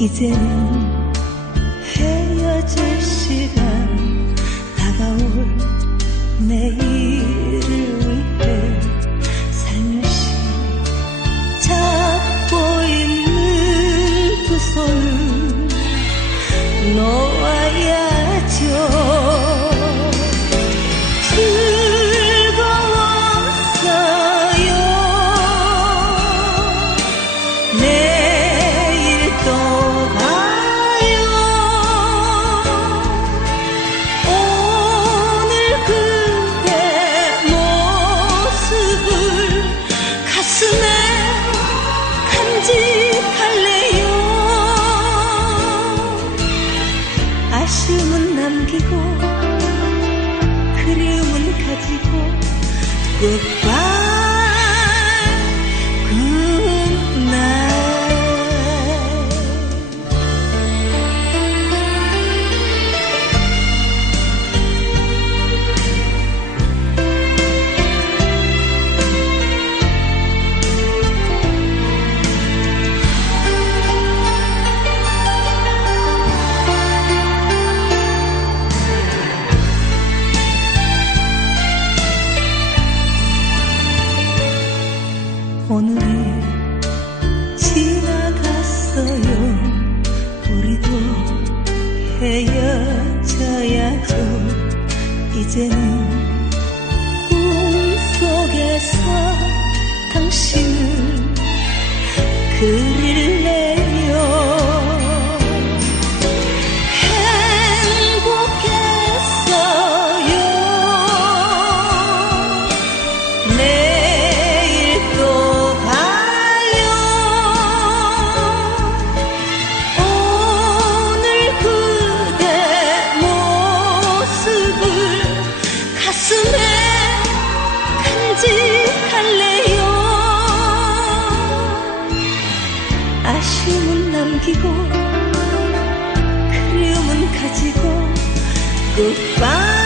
이제는 헤어질 시간 다가올 내일을 위해 살며시 잡고 있는 두 손을 놓아야 남기고 그리움은 가지고 Goodbye 헤어져야죠. 이제는 꿈속에서 아쉬움은 남기고 그리움은 가지고 Goodbye